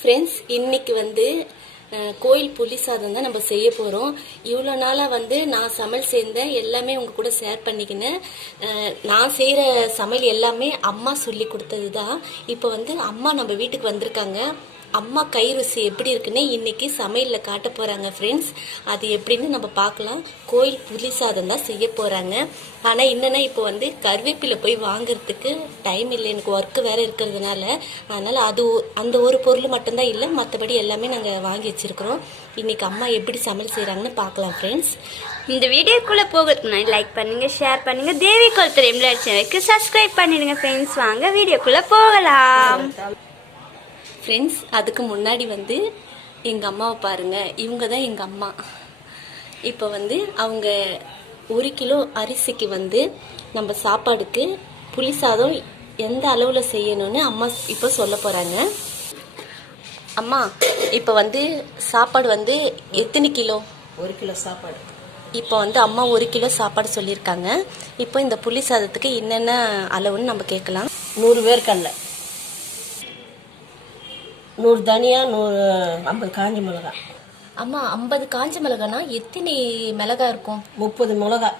Friends, இன்னைக்கு வந்து கோயில் புளி சாதம் தான் நம்ம செய்ய போகிறோம். இவ்வளோ நாளாக வந்து நான் சமையல் செய்தேன் எல்லாமே உங்க கூட ஷேர் பண்ணிக்கினேன். நான் செய்கிற சமையல் எல்லாமே அம்மா சொல்லி கொடுத்தது தான். இப்போ வந்து அம்மா நம்ம வீட்டுக்கு வந்திருக்காங்க. அம்மா கை ருசி எப்படி இருக்குன்னு இன்னைக்கு சமையலில் காட்ட போகிறாங்க ஃப்ரெண்ட்ஸ். அது எப்படின்னு நம்ம பார்க்கலாம். கோயில் புளி சாதம் தான் செய்ய போகிறாங்க. ஆனால் என்னென்னா இப்போ வந்து கருவேப்பிலை போய் வாங்குறதுக்கு டைம் இல்லை, எனக்கு ஒர்க்கு வேறு இருக்கிறதுனால. அதனால் அந்த ஒரு பொருள் மட்டும்தான் இல்லை, மற்றபடி எல்லாமே நாங்கள் வாங்கி வச்சுருக்கிறோம். இன்றைக்கி அம்மா எப்படி சமையல் செய்கிறாங்கன்னு பார்க்கலாம் ஃப்ரெண்ட்ஸ். இந்த வீடியோக்குள்ளே போகிறதுக்கு முன்னாடி லைக் பண்ணுங்கள், ஷேர் பண்ணுங்கள், தேவி குளத்தூர் எம்ப்ளாய்டரி சேனலுக்கு சப்ஸ்கிரைப் பண்ணிடுங்க ஃப்ரெண்ட்ஸ். வாங்க வீடியோக்குள்ளே போகலாம் ஃப்ரெண்ட்ஸ். அதுக்கு முன்னாடி வந்து எங்கள் அம்மாவை பாருங்கள். இவங்க தான் எங்கள் அம்மா. இப்போ வந்து அவங்க 1 கிலோ அரிசிக்கு வந்து நம்ம சாப்பாடுக்கு புளி சாதம் எந்த அளவில் செய்யணும்னு அம்மா இப்போ சொல்ல போகிறாங்க. அம்மா, இப்போ வந்து சாப்பாடு வந்து எத்தனை கிலோ? 1 கிலோ சாப்பாடு. இப்போ வந்து அம்மா 1 கிலோ சாப்பாடு சொல்லியிருக்காங்க. இப்போ இந்த புளி சாதத்துக்கு என்னென்ன அளவுன்னு நம்ம கேட்கலாம். 100 வேர்க்கடலை, 100 தனியா, 150 காஞ்ச மிளகா. அம்மா, 50 காஞ்ச மிளகானா எத்தனை மிளகா இருக்கும்? 30 மிளகா.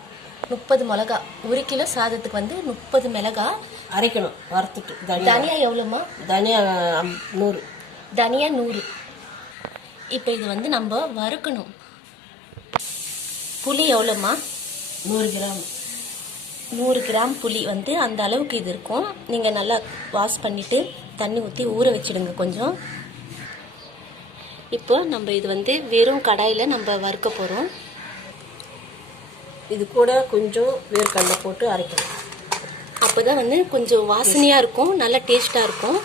30 மிளகா. 1 கிலோ சாதத்துக்கு வந்து 30 மிளகா அரைக்கணும் வறுத்துட்டு. தனியா எவ்வளோமா? தனியா 100. தனியா 100. இப்போ இது வந்து நம்ம வறுக்கணும். புளி எவ்வளோமா? 100 கிராம். 100 கிராம் புளி வந்து அந்த அளவுக்கு இது இருக்கும். நீங்கள் நல்லா வாஷ் பண்ணிவிட்டு தண்ணி ஊற்றி ஊற வச்சிடுங்க கொஞ்சம். இப்போ நம்ம இது வந்து வெறும் கடாயில் நம்ம வறுக்க போகிறோம். இது கூட கொஞ்சம் வேர்க்கடலை போட்டு அரைக்கணும். அப்போ தான் வந்து கொஞ்சம் வாசனையாக இருக்கும், நல்லா டேஸ்ட்டாக இருக்கும்.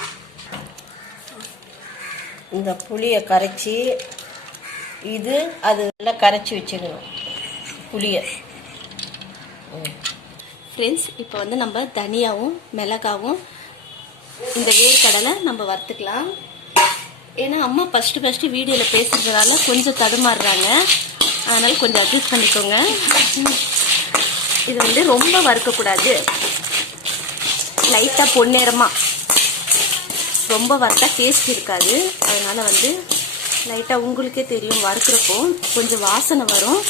இந்த புளியை கரைச்சி இது அது நல்லா கரைச்சி வச்சுக்கணும் புளியை. ஃப்ரெண்ட்ஸ், இப்போ வந்து நம்ம தனியாவும் மிளகாவும் இந்த வேர்க்கடலை நம்ம வறுத்துக்கலாம். ஏன்னா அம்மா ஃபஸ்ட்டு வீடியோவில் பேசுகிறதால கொஞ்சம் தடுமாறுறாங்க, அதனால் கொஞ்சம் அட்ஜஸ்ட் பண்ணிக்கோங்க. இது வந்து ரொம்ப வறுக்கக்கூடாது, லைட்டாக பொன்னிறமாக. ரொம்ப வறுத்தா டேஸ்ட் இருக்காது. அதனால் வந்து லைட்டாக உங்களுக்கே தெரியும், வறுக்கிறப்போ கொஞ்சம் வாசனை வரும்,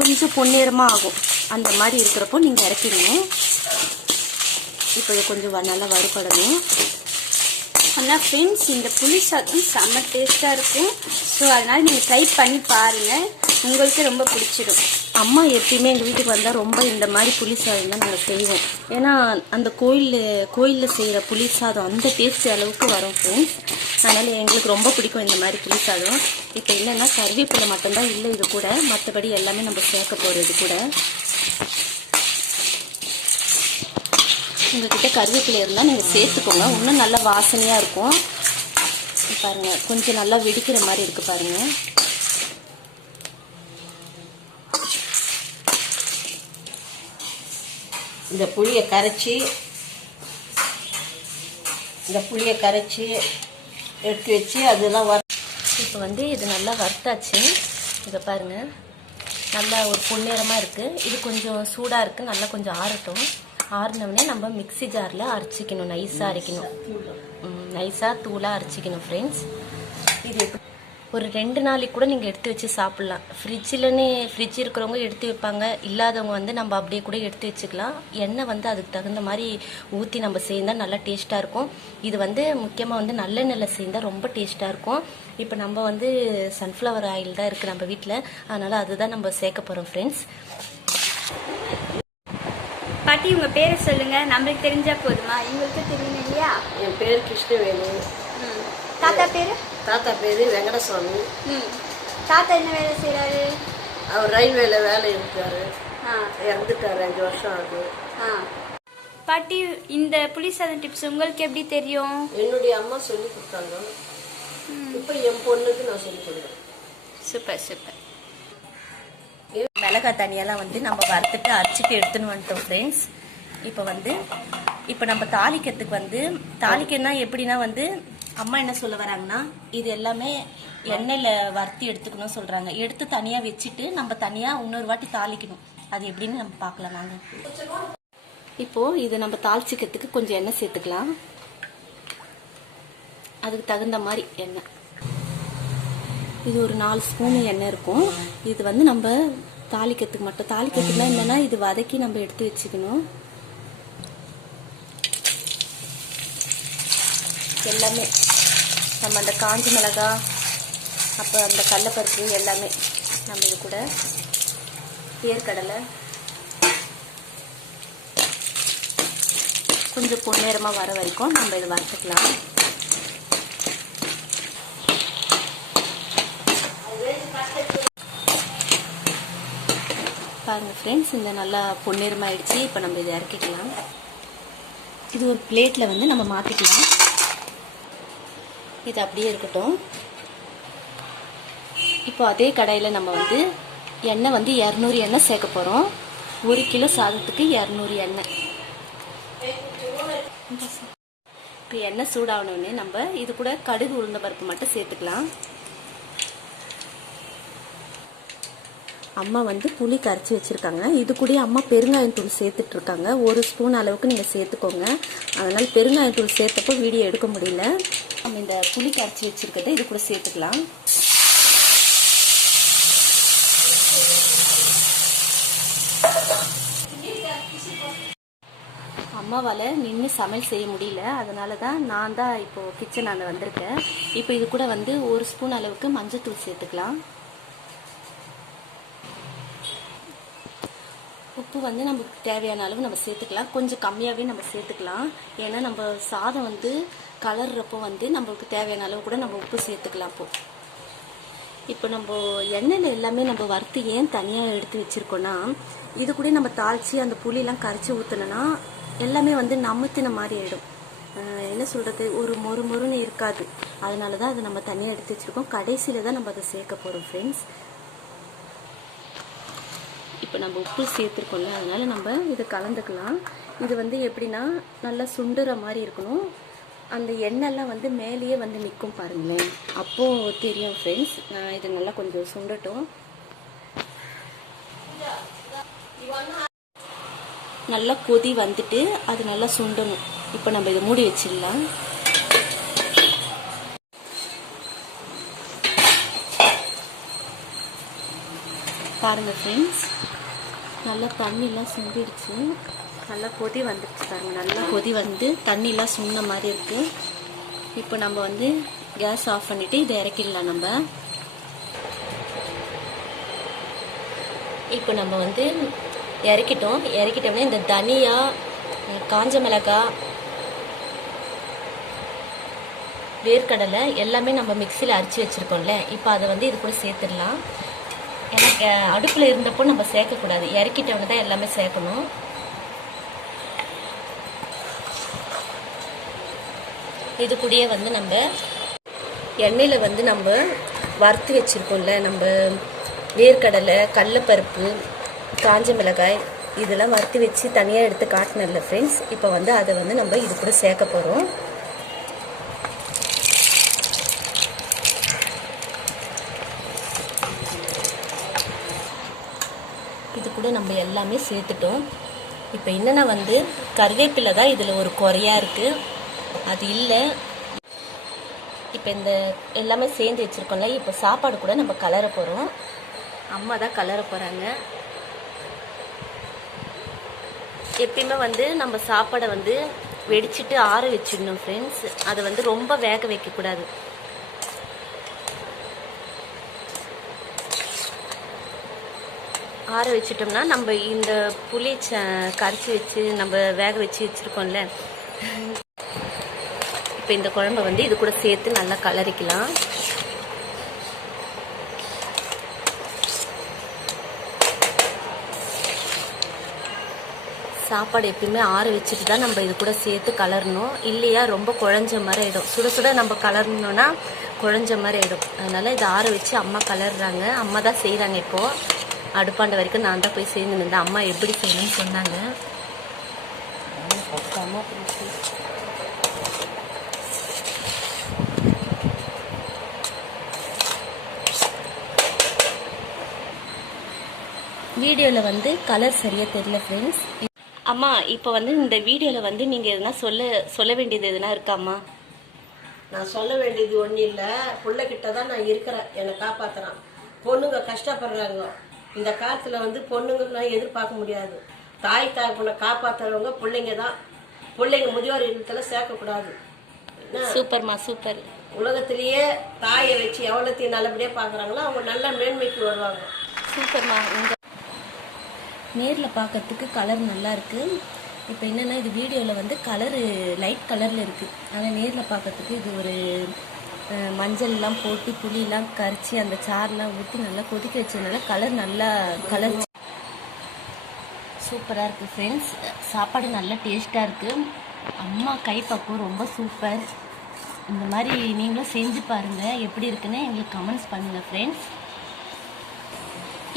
கொஞ்சம் பொன்னிறமாக ஆகும். அந்த மாதிரி இருக்கிறப்போ நீங்கள் இறக்கிடணும். இப்போ இது கொஞ்சம் நல்லா வறுபடணும். ஆனால் ஃப்ரெண்ட்ஸ், இந்த புளி சாதம் செம்ம டேஸ்ட்டாக இருக்கும். ஸோ அதனால் நீங்கள் ட்ரை பண்ணி பாருங்கள், உங்களுக்கு ரொம்ப பிடிச்சிடும். அம்மா எப்பயுமே எங்கள் வீட்டுக்கு வந்தால் ரொம்ப இந்த மாதிரி புளி சாதம் தான் நாங்கள் செய்வோம். ஏன்னா அந்த கோயிலில் செய்கிற புளி சாதம் அந்த டேஸ்ட் அளவுக்கு வரும் ஃப்ரெண்ட்ஸ். அதனால் எங்களுக்கு ரொம்ப பிடிக்கும் இந்த மாதிரி புளி சாதம். இப்போ என்னென்னா கருவேப்பிலை மட்டும்தான் இல்லை இது கூட, மற்றபடி எல்லாமே நம்ம சேர்க்க போகிறது கூட. உங்ககிட்ட கருவேப்பிலை இருந்தால் நீங்கள் சேர்த்துக்கோங்க, இன்னும் நல்லா வாசனையாக இருக்கும். பாருங்கள், கொஞ்சம் நல்லா வெடிக்கிற மாதிரி இருக்குது பாருங்கள். இந்த புளியை கரைச்சி எடுத்து வச்சு அதெல்லாம் இப்போ வந்து இது நல்லா வறுத்தாச்சு. இதை பாருங்கள், நல்லா ஒரு பொன்னிறமாக இருக்குது. இது கொஞ்சம் சூடாக இருக்குது, நல்லா கொஞ்சம் ஆறட்டும். ஆறினோடனே நம்ம மிக்ஸி ஜாரில் அரைச்சிக்கணும், நைஸாக அரைக்கணும், நைஸாக தூளாக அரைச்சிக்கணும் ஃப்ரெண்ட்ஸ். இது ஒரு 2 நாளைக்கு கூட நீங்கள் எடுத்து வச்சு சாப்பிட்லாம். ஃப்ரிட்ஜ் இருக்கிறவங்க எடுத்து வைப்பாங்க, இல்லாதவங்க வந்து நம்ம அப்படியே கூட எடுத்து வச்சுக்கலாம். எண்ணெய் வந்து அதுக்கு தகுந்த மாதிரி ஊற்றி நம்ம செய்தால் நல்லா டேஸ்ட்டாக இருக்கும். இது வந்து முக்கியமாக வந்து நல்லெண்ணெயில் செய்தால் ரொம்ப டேஸ்ட்டாக இருக்கும். இப்போ நம்ம வந்து சன்ஃப்ளவர் ஆயில் தான் இருக்குது நம்ம வீட்டில், அதனால் அதுதான் நம்ம சேர்க்க போகிறோம் ஃப்ரெண்ட்ஸ். பாட்டி, உங்கள் பேரை சொல்லுங்கள், நம்மளுக்கு தெரிஞ்சால் போதுமா? எங்களுக்கு தெரியணும் இல்லையா? என் பேர் கிருஷ்ணவேணி. தாத்தா பேர்? தாத்தா பேர் வெங்கடசுவாமி. தாத்தா என்ன வேலை செய்கிறாரு? அவர் ரயில்வேல வேலை இருக்காரு, இறந்துட்டாரு, 5 வருஷம் ஆகுது. பாட்டி, இந்த புளி சாதம் டிப்ஸ் உங்களுக்கு எப்படி தெரியும்? என்னுடைய அம்மா சொல்லி கொடுத்தாங்க. இப்போ என் பொண்ணுக்கு நான் சொல்லி கொடுக்குறேன். Super super. மிளகாய் தனியெல்லாம் வந்து நம்ம வறுத்துட்டு அரைச்சிட்டு எடுத்துன்னு வந்துட்டோம் ஃப்ரெண்ட்ஸ். இப்போ நம்ம தாளிக்கிறதுக்கு வந்து தாளிக்கன்னா எப்படின்னா வந்து அம்மா என்ன சொல்ல வராங்கன்னா, இது எல்லாமே எண்ணெயில் வறுத்து எடுத்துக்கணும்னு சொல்கிறாங்க. எடுத்து தனியாக வச்சுட்டு நம்ம தனியாக இன்னொரு வாட்டி தாளிக்கணும். அது எப்படின்னு நம்ம பார்க்கலாம் வாங்க. இப்போது இது நம்ம தாளிச்சிக்கிறதுக்கு கொஞ்சம் எண்ணெய் சேர்த்துக்கலாம். அதுக்கு தகுந்த மாதிரி எண்ணெய். இது ஒரு 4 ஸ்பூன் எண்ணெய் இருக்கும். இது வந்து நம்ம தாளிக்கிறதுக்கு மட்டும். தாளிக்கிறதுக்குலாம் என்னன்னா இது வதக்கி நம்ம எடுத்து வச்சுக்கணும். எல்லாமே நம்ம அந்த காஞ்ச மிளகாய், அப்போ அந்த கடலைப்பருப்பு எல்லாமே நம்ம இது கூட வேர்க்கடலை கொஞ்சம் பொன்னிறமாக வர வரைக்கும் நம்ம இதை வறுத்துக்கலாம். பாருங்கள் ஃப்ரெண்ட்ஸ், இந்த நல்லா பொன்னிறமாயிடுச்சு. இப்போ நம்ம இதை இறக்கிக்கலாம். இது ஒரு பிளேட்டில் வந்து நம்ம மாற்றிக்கலாம். இது அப்படியே இருக்கட்டும். இப்போ அதே கடாயில் நம்ம வந்து எண்ணெய் வந்து 200 எண்ணெய் சேர்க்க போகிறோம். 1 கிலோ சாதத்துக்கு 200 எண்ணெய். இப்போ எண்ணெய் சூடாகணுன்னே நம்ம இது கூட கடுகு உளுந்த பருப்பு மட்டும் சேர்த்துக்கலாம். அம்மா வந்து புளி கரைச்சி வச்சுருக்காங்க. இது கூட அம்மா பெருங்காயத்தூள் சேர்த்துட்ருக்காங்க. 1 ஸ்பூன் அளவுக்கு நீங்கள் சேர்த்துக்கோங்க. அதனால் பெருங்காயத்தூள் சேர்த்தப்போ வீடியோ எடுக்க முடியல. நம்ம இந்த புளி கரைச்சி வச்சுருக்கிறத இது கூட சேர்த்துக்கலாம். அம்மாவால் நின்று சமையல் செய்ய முடியல, அதனால தான் நான் தான் இப்போது கிச்சனாண்ட வந்திருக்கேன். இப்போ இது கூட வந்து 1 ஸ்பூன் அளவுக்கு மஞ்சள்தூள் சேர்த்துக்கலாம். உப்பு வந்து நமக்கு தேவையான அளவு நம்ம சேர்த்துக்கலாம். கொஞ்சம் கம்மியாகவே நம்ம சேர்த்துக்கலாம். ஏன்னா நம்ம சாதம் வந்து கலர்றப்போ வந்து நம்மளுக்கு தேவையான அளவு கூட நம்ம உப்பு சேர்த்துக்கலாம். இப்போ நம்ம எண்ணெயில் எல்லாமே நம்ம வறுத்து ஏன் தனியாக எடுத்து வச்சுருக்கோன்னா, இது கூட நம்ம தாளித்து அந்த புளியெலாம் கரைச்சி ஊற்றினோன்னா எல்லாமே வந்து நமுத்தின மாதிரி ஆகிடும். என்ன சொல்கிறது, ஒரு மொறுன்னு இருக்காது. அதனால தான் அதை நம்ம தனியாக எடுத்து வச்சுருக்கோம். கடைசியில் தான் நம்ம அதை சேர்க்க போகிறோம் ஃப்ரெண்ட்ஸ். இப்போ நம்ம உப்பு சேர்த்துருக்கோம்ல, அதனால நம்ம இதை கலந்துக்கலாம். இது வந்து எப்படின்னா நல்லா சுண்டுற மாதிரி இருக்கணும். அந்த எண்ணெய்லாம் வந்து மேலேயே வந்து நிற்கும் பாருங்களேன், அப்போது தெரியும் ஃப்ரெண்ட்ஸ். நான் இது நல்லா கொஞ்சம் சுண்டட்டும். நல்லா கொதி வந்துட்டு அது நல்லா சுண்டணும். இப்போ நம்ம இதை மூடி வச்சிடலாம். பாருங்கள் ஃப்ரெண்ட்ஸ், நல்லா தண்ணிலாம் சுண்டிடுச்சு. நல்லா கொதி வந்துடுச்சு பாருங்கள். நல்லா கொதி வந்து தண்ணிலாம் சுண்ட மாதிரி இருக்குது. இப்போ நம்ம வந்து கேஸ் ஆஃப் பண்ணிவிட்டு இதை இறக்கிடலாம். நம்ம இப்போ நம்ம வந்து இறக்கிட்டோம்னா இந்த தனியா, காஞ்ச மிளகாய், வேர்க்கடலை எல்லாமே நம்ம மிக்சியில் அரைச்சி வச்சுருக்கோம்ல, இப்போ அதை வந்து இது கூட சேர்த்துடலாம். ஏன்னா அடுப்பில் இருந்தப்போ நம்ம சேர்க்கக்கூடாது, இறக்கிட்டவங்க தான் எல்லாமே சேர்க்கணும். இது கூடயே வந்து நம்ம எண்ணெயில் வந்து நம்ம வறுத்து வச்சுருக்கோம்ல, நம்ம வேர்க்கடலை, கடலைப்பருப்பு, காஞ்ச மிளகாய் இதெல்லாம் வறுத்து வச்சு தனியாக எடுத்து காட்டினல ஃப்ரெண்ட்ஸ். இப்போ வந்து அதை வந்து நம்ம இது கூட சேர்க்க போகிறோம். இது கூட நம்ம எல்லாமே சேர்த்துட்டோம். இப்போ என்னென்னா வந்து கருவேப்பிலை தான் இதில் ஒரு குறையாக இருக்குது, அது இல்லை. இப்போ இந்த எல்லாமே சேர்ந்து வச்சுருக்கோம்ல, இப்போ சாப்பாடு கூட நம்ம கலர போகிறோம். அம்மா தான் கலர போகிறாங்க. எப்பயுமே வந்து நம்ம சாப்பாடை வந்து வெடிச்சிட்டு ஆற வச்சிடணும் ஃப்ரெண்ட்ஸ். அதை வந்து ரொம்ப வேக வைக்கக்கூடாது. ஆற வச்சிட்டோம்னா நம்ம இந்த புளி கரைச்சி வச்சு நம்ம வேக வச்சு வச்சுருக்கோம்ல, இப்போ இந்த குழம்பை வந்து இது கூட சேர்த்து நல்லா கலரிக்கலாம். சாப்பாடு எப்பயுமே ஆற வச்சுட்டு தான் நம்ம இது கூட சேர்த்து கலரணும். இல்லையா ரொம்ப குழஞ்ச மாதிரி ஆகிடும். சுட சுட நம்ம கலரணுன்னா குழஞ்ச மாதிரி ஆகிடும். அதனால் இதை ஆற வச்சு அம்மா கலர்றாங்க. அம்மா தான் செய்கிறாங்க. இப்போது அடுப்பாண்ட வரைக்கும் நான் தான் போய் சேர்ந்து நின்றேன். அம்மா எப்படி செய்யணும்னு சொன்னாங்க. வீடியோவில் வந்து கலர் சரியாக தெரியல ஃப்ரெண்ட்ஸ். அம்மா இப்போ வந்து இந்த வீடியோவில் வந்து நீங்கள் எதுனா சொல்ல வேண்டியது எதுனா இருக்காம்மா? நான் சொல்ல வேண்டியது ஒன்றும் இல்லை, பிள்ளைகிட்ட தான் நான் இருக்கிறேன், என்னை காப்பாற்றுறான். பொண்ணுங்க கஷ்டப்படுறாங்க. இந்த காலத்தில் வந்து பொண்ணுங்கலாம் எதிர்பார்க்க முடியாது. தாய் தாய்ப்புனை காப்பாற்றுறவங்க பிள்ளைங்க தான். பிள்ளைங்க முதியோர் இல்லத்தில் சேர்க்கக்கூடாது. சூப்பர்மா, சூப்பர். உலகத்திலேயே தாயை வச்சு எவ்வளோத்தையும் நல்லபடியாக பார்க்குறாங்களோ அவங்க நல்ல மேன்மைக்கு வருவாங்க. சூப்பர்மா. உங்கள் நேரில் பார்க்கறதுக்கு கலர் நல்லா இருக்குது. இப்போ என்னென்னா இது வீடியோவில் வந்து கலரு லைட் கலரில் இருக்குது, ஆனால் நேரில் பார்க்கறதுக்கு இது ஒரு மஞ்சள்லாம் போட்டு புளியெலாம் கரைச்சி அந்த சாரெலாம் ஊற்றி நல்லா கொதிக்க வச்சதுனால கலர் நல்லா கலர் சூப்பராக இருக்குது ஃப்ரெண்ட்ஸ். சாப்பாடு நல்லா டேஸ்ட்டாக இருக்குது. அம்மா கைப்பக்குவம் ரொம்ப சூப்பர். இந்த மாதிரி நீங்களும் செஞ்சு பாருங்கள், எப்படி இருக்குன்னு எங்களுக்கு கமெண்ட்ஸ் பண்ணுங்கள் ஃப்ரெண்ட்ஸ்.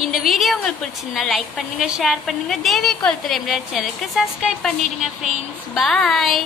இந்த வீடியோ உங்களுக்கு பிடிச்சிருந்தா லைக் பண்ணுங்க, ஷேர் பண்ணுங்க. தேவி குளத்தூர் எம்ப்ராய்டரி சேனலுக்கு சப்ஸ்கிரைப் பண்ணிடுங்க ஃப்ரெண்ட்ஸ். பாய்.